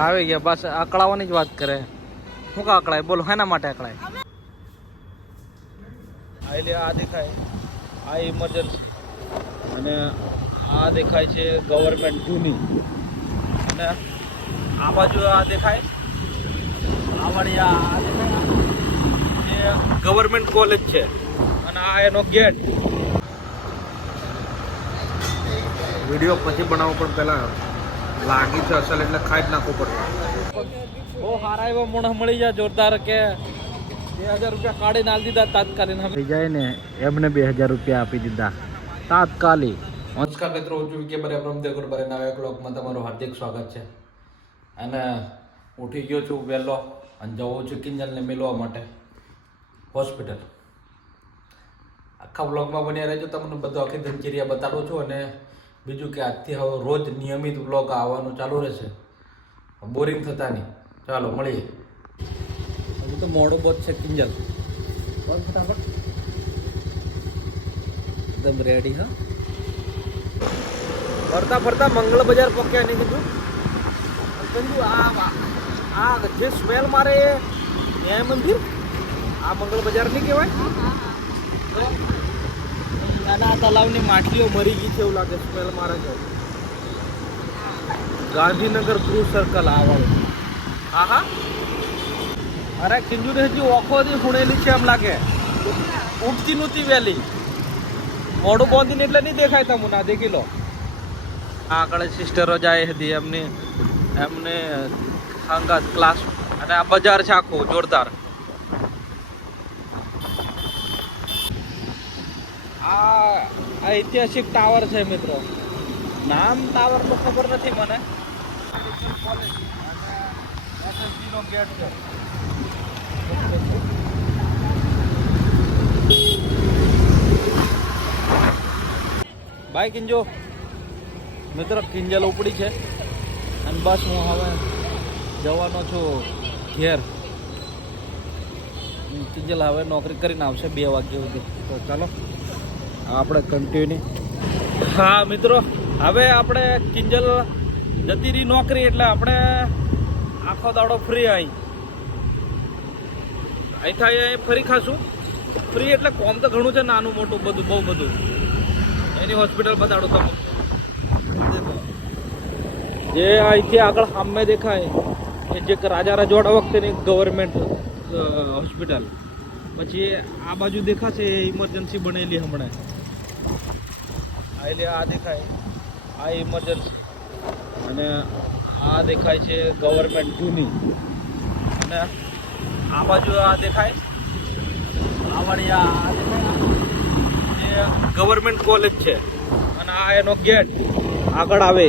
આવી ગયા બસ અકળાવાની જ વાત કરે. શું કા અકળાય બોલો, હેના માટે અકળાય? આ દેખાય આ ઇમરજન્સી અને આ દેખાય છે ગવર્મેન્ટ જૂની અને આ બાજુ આ દેખાય આ વાળી આ દેખાય એ ગવર્મેન્ટ કોલેજ છે અને આ એનો ગેટ. વિડીયો પછી બનાવવો પણ પહેલા લાગી છે અસલ એટલે ખાઈ જ નાખવું પડશે. બહુ સારા એવા મોણા મળી જાય જોરદાર કે 2000 રૂપિયા કાઢીને આલી દીધા તાત્કાલિક. થઈ જાય ને એમને 2000 રૂપિયા આપી દીધા તાત્કાલિક. નમસ્કાર મિત્રો, હું છું કે બરે બ્રહ્મદેવગુર બરે નવા બ્લોગમાં તમારું હાર્દિક સ્વાગત છે. અને ઉઠી ગયો છું વહેલો અને જવું છું કિંજલને મેળવવા માટે હોસ્પિટલ. આખા બ્લોગમાં બન્યા રહેજો, તમને બધું આખી દિનચર્યા બતાડું છું. અને બીજું કે આજથી હવે રોજ નિયમિત બ્લોગ આવવાનું ચાલુ રહેશે, બોરિંગ થતા નહીં. ચાલો મળીએ. હજુ તો મોડો બહુ છે કિંજલ. ફટાફટ એકદમ રેડી. હા, ફરતા ફરતા મંગળ બજાર પક્યા નહીં કીધું. આ જે સ્મેલ મારે ન્યાય મંદિર આ મંગળ બજાર નહીં કહેવાય? આ તલાવની માછલીઓ મરી ગઈ છે એવું લાગે, સ્મેલ મારે છે. ગાંધીનગર ક્રૂઝ સર્કલ આવવાનું. હા હા, અરે કિંજુ ને હજી ઓખોથી ખૂણેલી છે એમ લાગે. ઉઠતી નહોતી વહેલી, મોઢું બાંધીને એટલે નહીં દેખાય તમને. આ દેખી લો, આગળ સિસ્ટરો જાય હતી એમને સંગાત ક્લાસ. અને આ બજાર છે આખું જોરદાર. આ ઐતિહાસિક ટાવર છે મિત્રો. નામ ટાવર નું ખબર નથી મને. ગેટ છે. બાય કિંજો. મિત્રો કિંજલ ઉપડી છે અને બસ હું હવે જવાનો છું ઘેર. કિંજલ હવે નોકરી કરીને આવશે 2 વાગ્યા સુધી. તો ચાલો આપણે કન્ટિન્યુ. હા મિત્રો, હવે આપણે કિંજલ જતી રહી નોકરી એટલે આપણે આખો દાડો ફ્રી. અહીં થાય ફરી ખાશું. ફ્રી એટલે કોમ તો ઘણું છે, નાનું મોટું બધું બહુ બધું. એની હોસ્પિટલ બતાડો તમે. જે અહીંથી આગળ સામે દેખાય એ જે રાજા રજવાડા વખતેની ગવર્મેન્ટ હોસ્પિટલ. પછી આ બાજુ દેખાશે એ ઇમરજન્સી બનેલી હમણાં. આ દેખાય આ ઇમરજન્સી અને આ દેખાય છે ગવર્મેન્ટ જૂની અને આ બાજુ આ દેખાય આ વાળી આ દેખાય એ ગવર્મેન્ટ કોલેજ છે અને આ એનો ગેટ આગળ આવે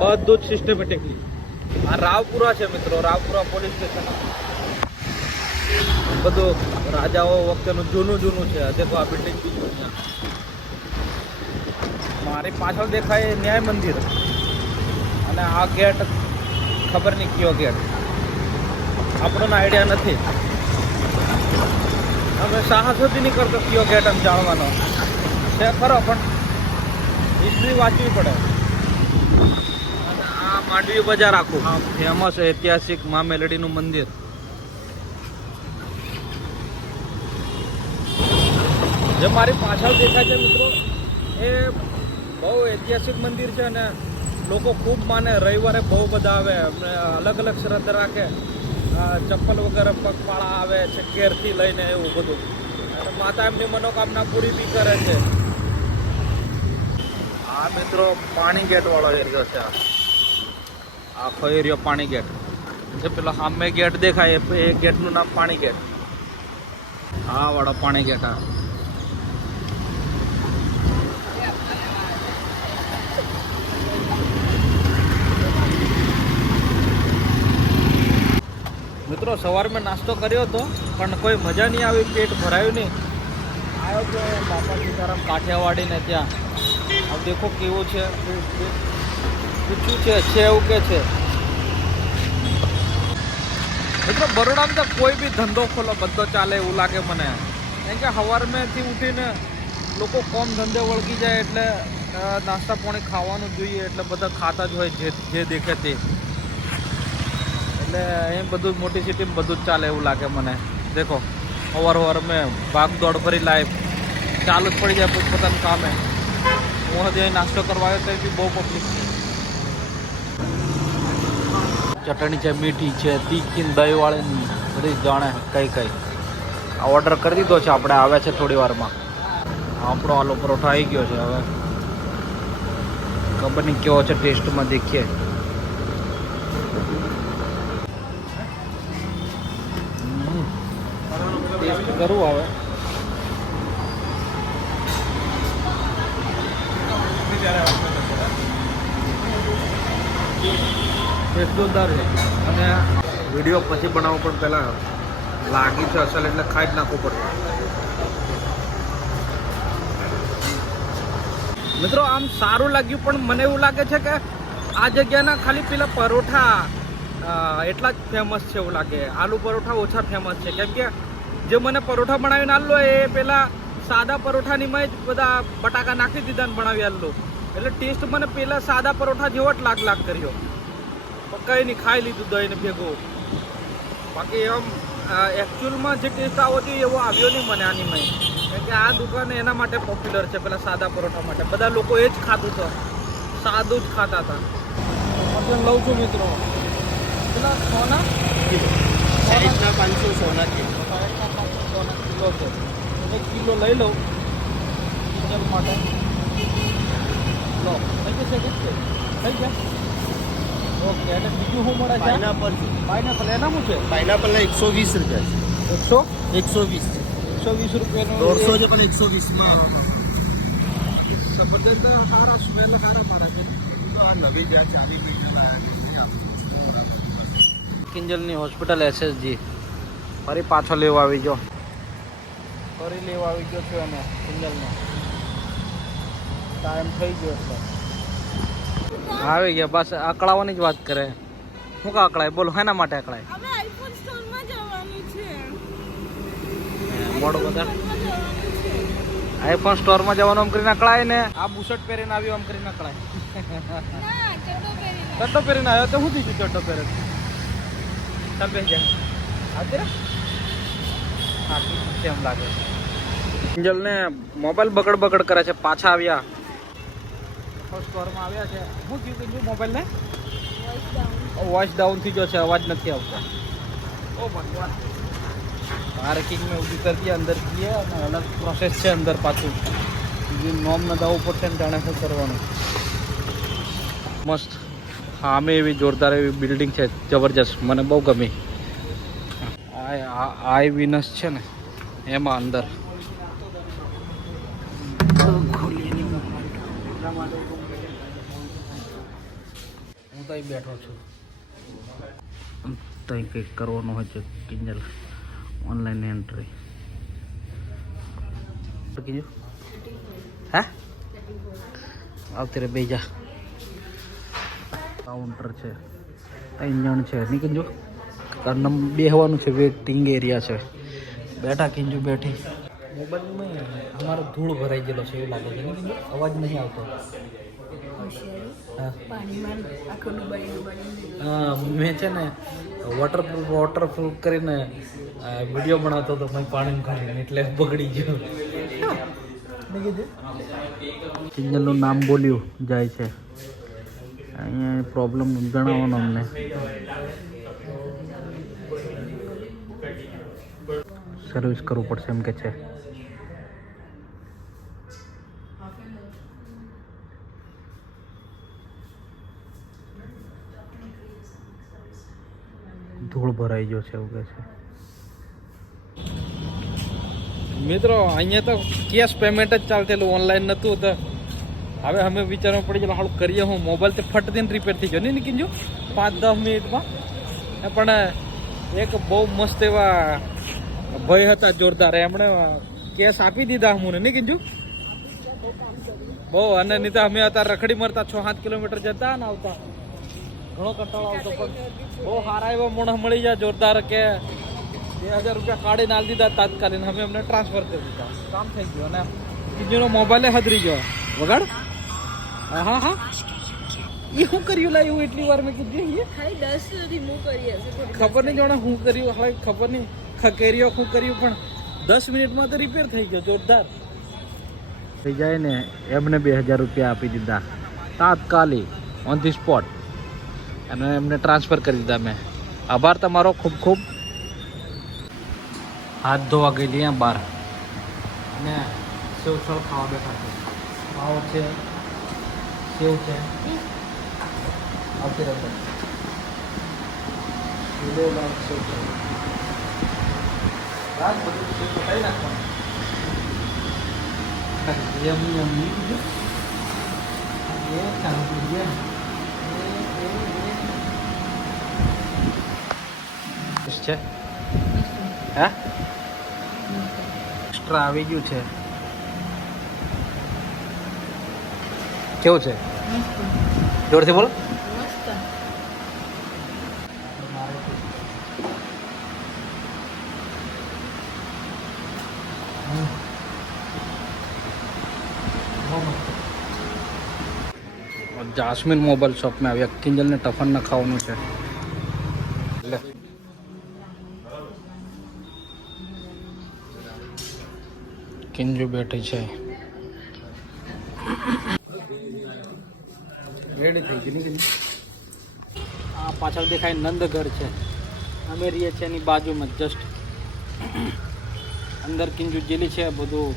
બધું જ સિસ્ટમેટિકલી. આ રાવપુરા છે મિત્રો, રાવપુરા પોલીસ સ્ટેશન. બધું રાજાઓ વખતેનું જૂનું છે. દેખો આ બિલ્ડિંગ બીજું છે. મારી પાછળ દેખાય ન્યાય મંદિર અને આ ગેટ ખબર નહીં કયો ગેટ, આપણને આઈડિયા નથી. અમે સાહસ સુધી નહીં કરતો કયો ગેટ એમ જાણવાનો છે ખરો, પણ હિસ્ટ્રી વાંચવી પડે. આ માંડવી બજાર આખું ફેમસ ઐતિહાસિક મા મેલડીનું મંદિર. જે મારી પાછળ દેખાય છે મિત્રો એ બહુ ઐતિહાસિક મંદિર છે અને લોકો ખૂબ માને. રવિવારે બહુ બધા આવે, અલગ અલગ શ્રદ્ધા રાખે. ચપ્પલ વગેરે પગપાળા આવે છે ઘેરથી લઈને એવું બધું. અને માતા એમની મનોકામના પૂરી બી કરે છે. આ મિત્રો પાણી ગેટ વાળો એરિયો છે. આખો એરિયો પાણી ગેટ છે. પેલો સામે ગેટ દેખાય એ ગેટનું નામ પાણી ગેટ. આ વાળો પાણી ગેટ. આ મિત્રો સવારમાં નાસ્તો કર્યો હતો પણ કોઈ મજા નહીં આવી, પેટ ભરાયું નહીં. આવ્યો તો બાપા સીતારામ કાઠિયાવાડીને ત્યાં. હવે દેખો કેવું છે, પૂછ્યું છે એવું કે છે. મિત્રો બરોડામાં તો કોઈ બી ધંધો ખોલો બધો ચાલે એવું લાગે મને. કેમ કે સવારમાંથી ઉઠીને લોકો કોમ ધંધે વળગી જાય એટલે નાસ્તા પાણી ખાવાનું જોઈએ એટલે બધા ખાતા જ હોય જે દેખે તે. એટલે અહીં બધું મોટી સિટીમાં બધું જ ચાલે એવું લાગે મને. દેખો અવાર મેં ભાગ દોડ ભરી લાઈફ ચાલુ જ પડી જાય પોતપોતાનું કામે. હું હજી અહીં નાસ્તો કરવા આવ્યો તો એ બી બહુ પબ્લિક છે. ચટણી છે, મીઠી છે, તીખી, દહીંવાળી, બધી જાણે કઈ આ ઓર્ડર કરી દીધો છે આપણે, આવે છે થોડી વારમાં. આપણો આલુ પરોઠા આવી ગયો છે. હવે ખબર નહીં કેવો છે ટેસ્ટમાં, દેખીએ. ટેસ્ટ કરું હવે. ટેસ્ટ જોરદાર છે. અને વિડીયો પછી બનાવવો પણ પહેલાં લાગી છે અસલ એટલે ખાઈ જ નાખવું પડે. મિત્રો આમ સારું લાગ્યું, પણ મને એવું લાગે છે કે આ જગ્યાના ખાલી પેલા પરોઠા એટલા જ ફેમસ છે એવું લાગે. આલુ પરોઠા ઓછા ફેમસ છે, કેમ કે જે મને પરોઠા બનાવીને આલો એ પેલા સાદા પરોઠાની મેં જ બધા બટાકા નાખી દીધા ને બનાવી આલો. એટલે ટેસ્ટ મને પેલા સાદા પરોઠા જેવો જ લાગ કર્યો. પણ કંઈ નહીં, ખાઈ લીધું દહીંને ભેગું. બાકી એમ એકચ્યુઅલમાં જે ટેસ્ટ આવો જોઈએ એવો આવ્યો નહીં મને આની મેં. કેમ કે આ દુકાન એના માટે પોપ્યુલર છે, પેલા સાદા પરોઠા માટે. બધા લોકો એ જ ખાતું હતું, સાદું જ ખાતા હતા. મટન લઉં છું મિત્રો. પેલા સોના साइडना 500 सोना के કિલો છે. 1 કિલો લઈ લઉં કિચન માટે. લો થઈ જશે કે થઈ ગયા. ઓકે. અને બીજું શું મળે છે? પાઇનેપલ. એના શું છે? पाइनएप्पल 120 रुपया 120 120 રૂપિયાનું 150 છે પણ 120 માં સફરજન તો સારા સ્મેલ સારા મળે છે. તો આ નવી બેચ આવી ગઈ છે. કિંજલની હોસ્પિટલ એસએસજી ફરી પાછો લેવા આવી ગયો. ફરી લેવા આવી ગયો છું અને કિંજલનો ટાઈમ થઈ ગયો એટલે આવી ગયા. બસ અકળાવાની જ વાત કરે. શું કા અકળાય? બોલો શેના માટે અકળાય? અમે આઈફોન સ્ટોરમાં જવાનું છે. મોડું બધા આઈફોન સ્ટોરમાં જવાનું આમ કરીને અકળાય ને. આ બુશર્ટ પહેરીને આવ્યો આમ કરીને અકળાય. ના, ચટ્ટો પહેરીને આવ્યો તો શું થયું? ચટ્ટો પહેરે ચાલ બે જાય અત્યારે હા કેમ લાગે. કિંજલને મોબાઈલ બગડ કરે છે. પાછા આવ્યા સ્ટોરમાં આવ્યા છે. શું થયું કિંજલ મોબાઈલને? વોઇસ ડાઉન થઈ ગયો છે, અવાજ નથી આવતો. ઓ ભગવાન. પાર્કિંગમાં ઊભી કરી દઈએ, અંદર જઈએ અને અલગ પ્રોસેસ છે અંદર પાછું. બીજું નોમ નદાવવું પડશે ને જાણે શું કરવાનું. મસ્ત સામે એવી જોરદાર એવી બિલ્ડિંગ છે, જબરજસ્ત. મને બહુ ગમી. આઈ વિનસ છે ને એમાં અંદર હું તો અહીં બેઠો છું. તો કંઈક કરવાનું હોય છે. કિંજલ ઓનલાઈન એન્ટ્રી કીધું. હે આવતી રે બેજા. કાઉન્ટર છે, ઇંજણ છે. નહીં કિંજુ બેહવાનું છે, વેટિંગ એરિયા છે. બેઠા કિંજુ બેઠી. મોબાઈલમાં અમારો ધૂળ ભરાઈ ગયેલો છે એવું લાગે છે. નહીં કિંજુ અવાજ નહીં આવતો. હા મેં છે ને વોટરપ્રૂફ કરીને વિડીયો બનાવતો હતો મેં પાણી કાઢીને, એટલે બગડી ગયો. કિંજલનું નામ બોલ્યું જાય છે. અહીંયા પ્રોબ્લેમ જણાવવાનો અમને. સર્વિસ કરવું પડશે એમ કે છે. ધૂળ ભરાઈ ગયો છે એવું કે છે. મિત્રો અહીંયા તો કેશ પેમેન્ટ જ ચાલતેલું, ઓનલાઈન નહોતું. તો હવે અમે વિચારવા પડી જાય હાલ કરીએ હું. મોબાઈલ તો ફટ દઈને રિપેર થઈ ગયો. નહીં કીધું 5-10 મિનિટમાં. પણ એક બહુ મસ્ત એવા ભાઈ હતા જોરદાર, એમણે કેશ આપી દીધા અમને. નહીં કીધું બહુ. અને નહીં તો અમે અત્યારે રખડી મરતા 6-7 કિલોમીટર જતા ને આવતા. ઘણો કંટાળો આવતો. પણ બહુ સારા એવા મોણા મળી જાય જોરદાર કે 2000 રૂપિયા કાઢીને આલી દીધા તાત્કાલિક. અમે અમને ટ્રાન્સફર કરી દીધા. કામ થઈ ગયું. અને બીજોનો મોબાઈલે હદરી ગયો. વગાડ. હા ये હું કર્યું લાયું એટલી વાર મેં કીધું ये ખાલી 10 રિમૂવ કરી હશે થોડી. ખબર નહીં જોણે હું કર્યું હવે ખબર નહીં ખકેરીઓ હું કર્યું પણ 10 મિનિટમાં તો રિપેર થઈ ગયો જોરદાર થઈ જાય ને એમને 2000 રૂપિયા આપી દીધા તાત્કાલિક ઓન ધી સ્પોટ અને એમને ટ્રાન્સફર કરી દીધા મેં આભાર તમારો ખૂબ ખૂબ હાથ ધોવા ગયેલી અહીંયા બહાર અને સેવ સળ ખાવા બેઠા છે પાવ છે સેવ છે આવતી રહે સેવ છે રાત બધું સેવ ખાઈ નાખવાનું યમી યમી ये चालू कीजिए છે હે એક્સ્ટ્રા આવી ગયું છે કેવું છે જોરથી બોલો જાસ્મીન મોબાઈલ શોપ में આવ્યા કિંજલને ટફન ના ખાવાનું છે લે કિંજુ બેઠી છે રેડી થઈ ગઈ ને આ પાછળ દેખાય નંદઘર છે અમે રહીએ છીએ એની બાજુમાં જસ્ટ અંદર કિંજુ જેલી છે બધું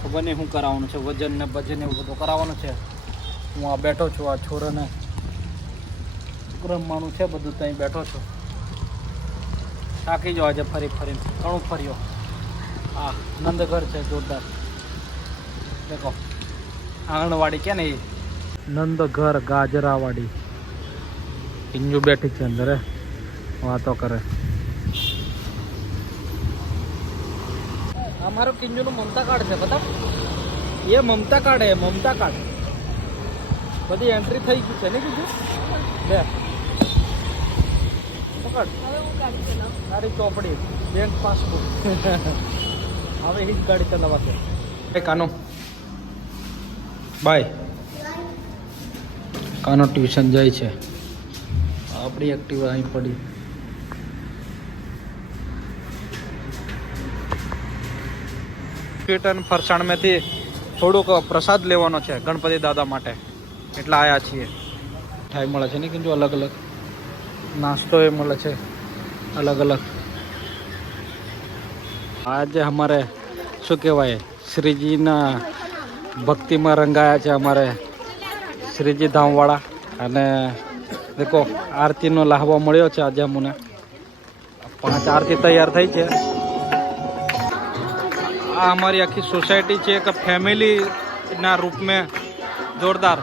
ખબર નહીં શું કરાવવાનું છે વજન ને બજન એવું બધું કરાવવાનું છે હું આ બેઠો છું આ છોરાને રમવાનું છે બધું ત્યાં બેઠો છું થાકી જાવ આજે ફરી ફરીને ઘણું ફર્યો હા નંદઘર છે જોરદાર દેખો આંગણવાડી કે ને એ નંદઘર ગાજરાવાડી કિંજુ બેઠી છે અંદર વાતો કરે આ મારો કિંજુનું મમતા કાર્ડ છે બતા એ મમતા કાર્ડ હે મમતા કાર્ડ બધી એન્ટ્રી થઈ ગઈ છે ને કીધું લે પકડ હવે હું ગાડી ચલાવું. તારી ચોપડી બેંક પાસબુક હવે એ જ ગાડી ચલાવશે એ કાનો બાય કાનો ટ્યુશન જાય છે આપણી એક્ટિવા અહીં પડી સ્વીટ અને ફરસાણમાંથી થોડુંક પ્રસાદ લેવાનો છે ગણપતિ દાદા માટે એટલા આવ્યા છીએ મીઠાઈ મળે છે ને કે જો અલગ અલગ નાસ્તો એ મળે છે અલગ અલગ આજે અમારે શું કહેવાય શ્રીજીના ભક્તિમાં રંગાયા છે અમારે શ્રીજી ધામવાળા અને દેખો આરતીનો લાહવો મળ્યો છે આજે અમને 5 આરતી તૈયાર થઈ છે આ हमारी आखी सोसाइटी है एक फैमिली ना रूप में जोरदार